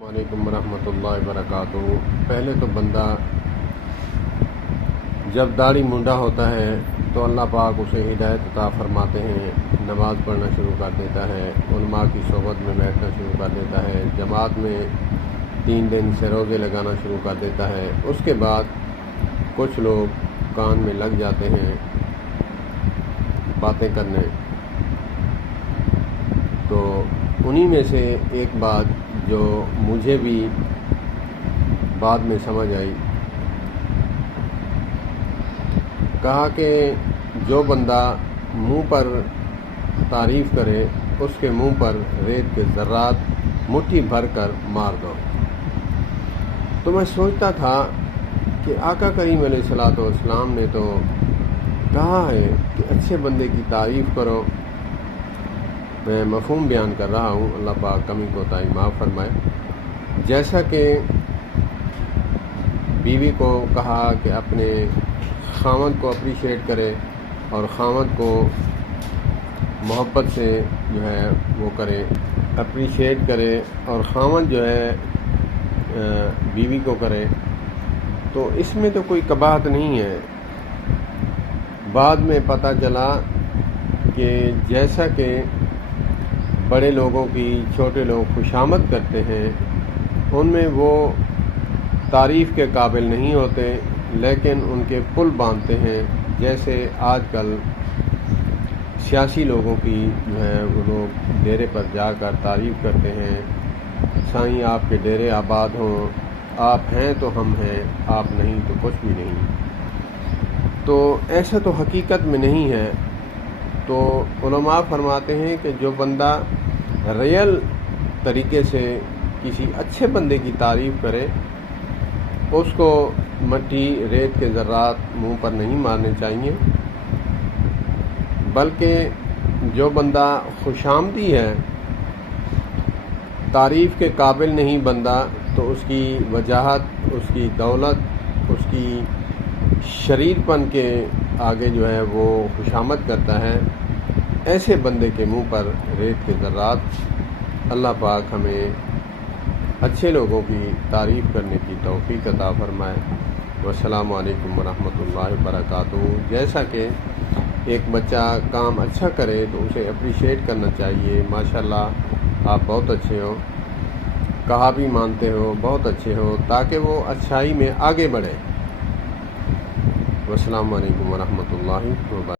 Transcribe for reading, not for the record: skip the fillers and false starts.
وعلیکم ورحمۃ اللہ وبرکاتہ۔ پہلے تو بندہ جب داڑھی منڈا ہوتا ہے تو اللہ پاک اسے ہدایت عطا فرماتے ہیں، نماز پڑھنا شروع کر دیتا ہے، علماء کی صحبت میں بیٹھنا شروع کر دیتا ہے، جماعت میں 3 دن سے روزے لگانا شروع کر دیتا ہے۔ اس کے بعد کچھ لوگ کان میں لگ جاتے ہیں باتیں کرنے، تو انہی میں سے ایک بات جو مجھے بھی بعد میں سمجھ آئی، کہا کہ جو بندہ منہ پر تعریف کرے اس کے منہ پر ریت کے ذرات مٹھی بھر کر مار دو۔ تو میں سوچتا تھا کہ آقا کریم علیہ الصلوۃ والسلام نے تو کہا ہے کہ اچھے بندے کی تعریف کرو۔ میں مفہوم بیان کر رہا ہوں، اللہ پاک کمی کوتاہی معاف فرمائے۔ جیسا کہ بیوی کو کہا کہ اپنے خاوند کو اپریشیٹ کرے اور خاوند کو محبت سے جو ہے وہ کرے، اپریشیٹ کرے، اور خاوند جو ہے بیوی کو کرے، تو اس میں تو کوئی قباحت نہیں ہے۔ بعد میں پتہ چلا کہ جیسا کہ بڑے لوگوں کی چھوٹے لوگ خوشامد کرتے ہیں، ان میں وہ تعریف کے قابل نہیں ہوتے، لیکن ان کے پل باندھتے ہیں۔ جیسے آج کل سیاسی لوگوں کی جو ہے وہ لوگ ڈیرے پر جا کر تعریف کرتے ہیں، سائیں آپ کے ڈیرے آباد ہوں، آپ ہیں تو ہم ہیں، آپ نہیں تو کچھ بھی نہیں۔ تو ایسا تو حقیقت میں نہیں ہے۔ تو علماء فرماتے ہیں کہ جو بندہ ریئل طریقے سے کسی اچھے بندے کی تعریف کرے، اس کو مٹی ریت کے ذرات منہ پر نہیں مارنے چاہیے، بلکہ جو بندہ خوشامدی ہے، تعریف کے قابل نہیں بندہ، تو اس کی وجاہت، اس کی دولت، اس کی شریر پن کے آگے جو ہے وہ خوشامد کرتا ہے، ایسے بندے کے منہ پر ریت کے ذرات۔ اللہ پاک ہمیں اچھے لوگوں کی تعریف کرنے کی توفیق عطا فرمائے۔ والسلام علیکم ورحمۃ اللہ وبرکاتہ۔ جیسا کہ ایک بچہ کام اچھا کرے تو اسے اپریشیٹ کرنا چاہیے، ماشاءاللہ آپ بہت اچھے ہو، کہا بھی مانتے ہو، بہت اچھے ہو، تاکہ وہ اچھائی میں آگے بڑھے۔ والسلام علیکم ورحمۃ اللہ وبرکاتہ۔